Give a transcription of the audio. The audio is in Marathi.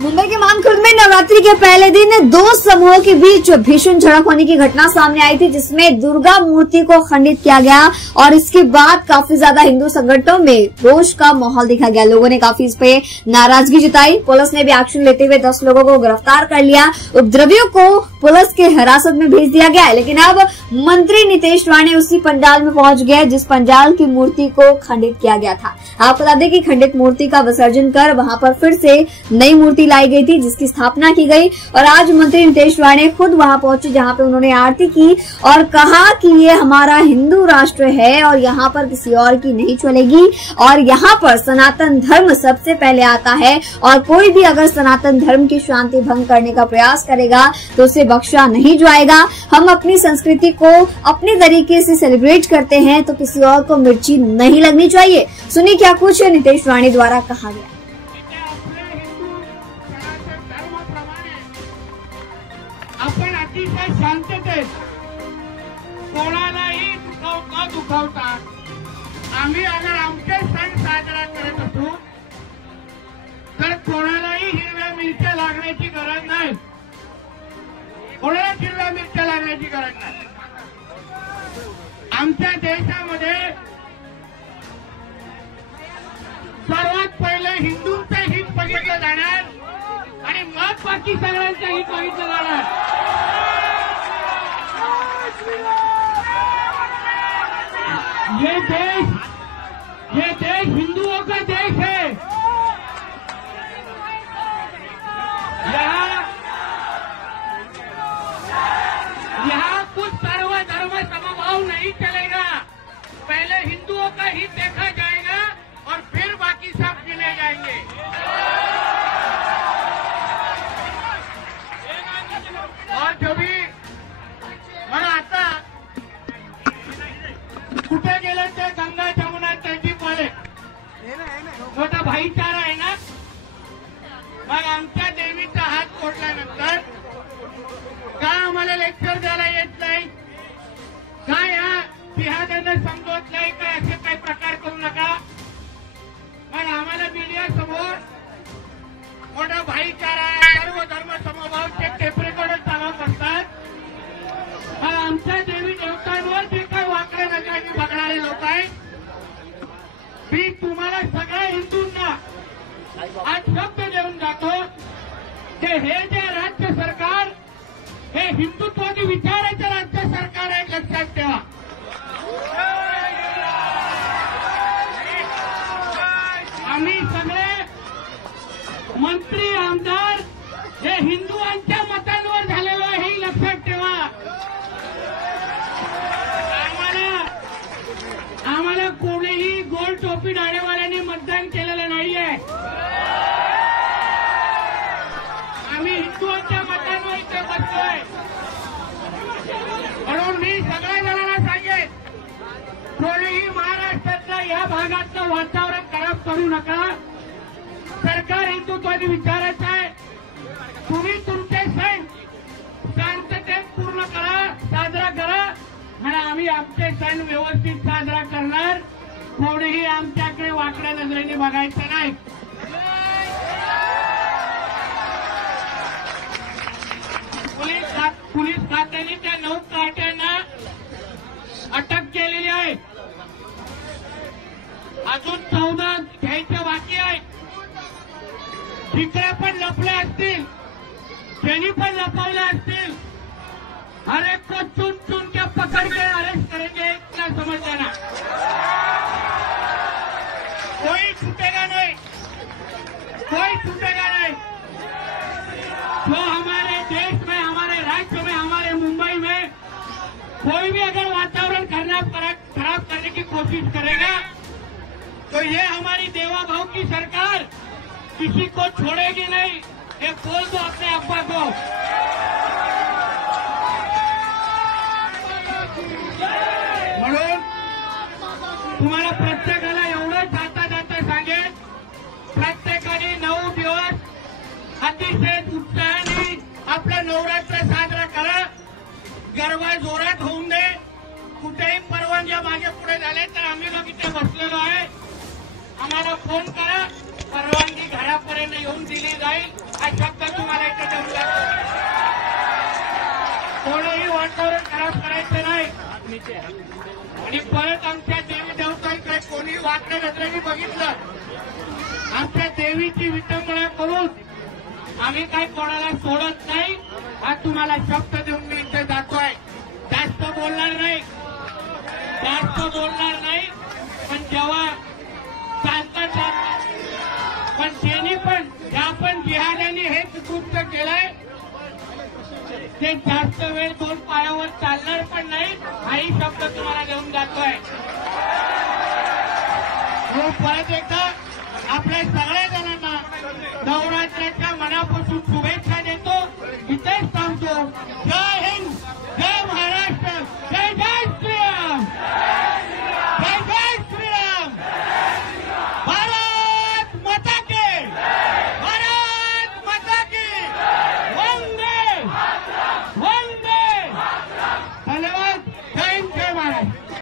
मुंबई के मानखुर्द में नवरात्रि के पहले दिन दो समूहों के बीच भीषण झड़प होने की घटना सामने आई थी, जिसमें दुर्गा मूर्ति को खंडित किया गया और इसके बाद काफी ज्यादा हिंदू संगठनों में रोष का माहौल देखा गया। लोगों ने काफी इस पे नाराजगी जताई। पुलिस ने भी एक्शन लेते हुए 10 लोगों को गिरफ्तार कर लिया। उपद्रवियों को पुलिस के हिरासत में भेज दिया गया है। लेकिन अब मंत्री नितेश राणे उसी पंडाल में पहुंच गए जिस पंडाल की मूर्ति को खंडित किया गया था। आपको बता दें कि खंडित मूर्ति का विसर्जन कर वहां पर फिर से नई मूर्ति लाई गई थी, जिसकी स्थापना की गई। और आज मंत्री नितेश राणे खुद वहां पहुंचे, जहां पे उन्होंने आरती की और कहा कि ये हमारा हिंदू राष्ट्र है और यहाँ पर किसी और की नहीं चलेगी और यहाँ पर सनातन धर्म सबसे पहले आता है और कोई भी अगर सनातन धर्म की शांति भंग करने का प्रयास करेगा तो उसे बख्शा नहीं जाएगा। हम अपनी संस्कृति को अपने तरीके से सेलिब्रेट करते हैं तो किसी और को मिर्ची नहीं लगनी चाहिए। सुनिए क्या कुछ नितेश राणे द्वारा कहा गया। आपण अतिशय शांततेत कोणालाही न दुखावता आम्ही अगर आमचे सण साजरा करत असू तर कोणालाही हिरव्या मिरच्या लागण्याची गरज नाही। कोणाला हिरव्या मिरच्या लागण्याची गरज नाही। आमच्या देशामध्ये सर्वात पहिले हिंदूंचं हित बघितलं जाणार आणि मग बाकी सगळ्यांचं हित बघितलं जाणार। ये देश हिंदुओं का देश है। यहाँ कुछ सर्व धर्म समभाव नहीं चलेगा। पहले हिंदुओं का हित देखा जाएगा और फिर बाकी सब गिने जाएंगे। और जो भी मला आता कुठे गेले ते गंगा जमुना तहजीब वाले मोठा भाईचारा आहे ना। मग आमच्या देवीचा हात फोडल्यानंतर का आम्हाला लेक्चर द्यायला येत नाही? का या जिहाद्यांना समजवत नाही? काय असे काही प्रकार करू नका। मग आम्हाला मीडिया समोर मोठा भाईचारा सर्व धर्म समभावचे टेप रेकॉर्डर चालवत असतात। मग आमच्या देवी देवतांवर जे काही वाकडे नजरेने बघणारे लोक आहेत, मी तुम्हाला सगळ्या हिंदूंना आज शब्द देऊन जातो की हे जे राज्य सरकार हे हिंदुत्वादी विचाराचं राज्य सरकार आहे, लक्षात ठेवा। आम्ही सगळे मंत्री आमदार हे हिंदुआंच्या मतांवर झालेलो आहे, हे लक्षात ठेवा। आम्हाला कोणीही गोल टोपी डाळेवाल्यांनी मतदान केलेलं नाहीये। आम्ही हिंदुआंच्या मतांवर इथे बसलोय। म्हणून मी सगळ्या जणांना सांगेन, कोणीही महाराष्ट्रातल्या या भागातलं वातावरण खराब करू नका। सरकार हिंदुत्वादी विचाराचं आहे। तुम्ही तुमचे सण शांततेत पूर्ण करा, साजरा करा आणि आम्ही आमचे सण व्यवस्थित साजरा करणार। कोणीही आमच्याकडे वाकड्या नजरेने बघायचं नाही। पोलीस खात्याने त्या 9 कारट्यांना अटक केलेली आहे। अजून 14 घ्यायचं बाकी आहे। तिकडे पण लपले असतील, त्यांनी पण लपवले असतील। हर एक को चुन चुन के पकड़ के अरेस्ट करेंगे, इतना समझ लेना। कोई छूटेगा नहीं, कोई छूटेगा नहीं। जो हमारे देश में, हमारे राज्य में, हमारे मुंबई में कोई भी अगर वातावरण खराब करने की कोशिश करेगा तो ये हमारी देवा भाव की सरकार किसी को छोड़ेगी नहीं। ये बोल दो अपने अब्बा को। म्हणून तुम्हाला प्रत्येकाला एवढं जाता जाता सांगेन, प्रत्येकाने 9 दिवस अतिशय उत्साहाने आपला नवरात्र साजरा करा। गरबा जोरात होऊन दे। कुठेही परवानग्या मागे पुढे झाले तर आम्ही लोक इथे बसलेलो आहे। आम्हाला फोन करा, परवानगी घरापर्यंत येऊन दिली जाईल। हा शब्द तुम्हाला इथे जमला. कोणीही वातावरण खराब करायचं नाही. आणि परत आमच्या देवी देवतांकडे कोणी वाटलं नजरेने बघितलं, आमच्या देवीची विटंबना करून आम्ही काही कोणाला सोडत नाही. हा तुम्हाला शब्द देऊन मी इथे जातोय. जास्त बोलणार नाही. पण जेव्हा चालता पण त्यांनी पण ज्या पण जिहाद्यांनी हे कृत्य केलंय ते जास्त वेळ दोन पायावर चालणार पण नाही. हाही शब्द तुम्हाला देऊन जातोय. परत एकदा आपल्या सगळ्या जणांना नवरात्राच्या मनापासून शुभेच्छा देतो. इथेच थांबतो. जय हिंद, जय महाराष्ट्र, जय जय श्रीराम, जय जय श्रीराम. भारत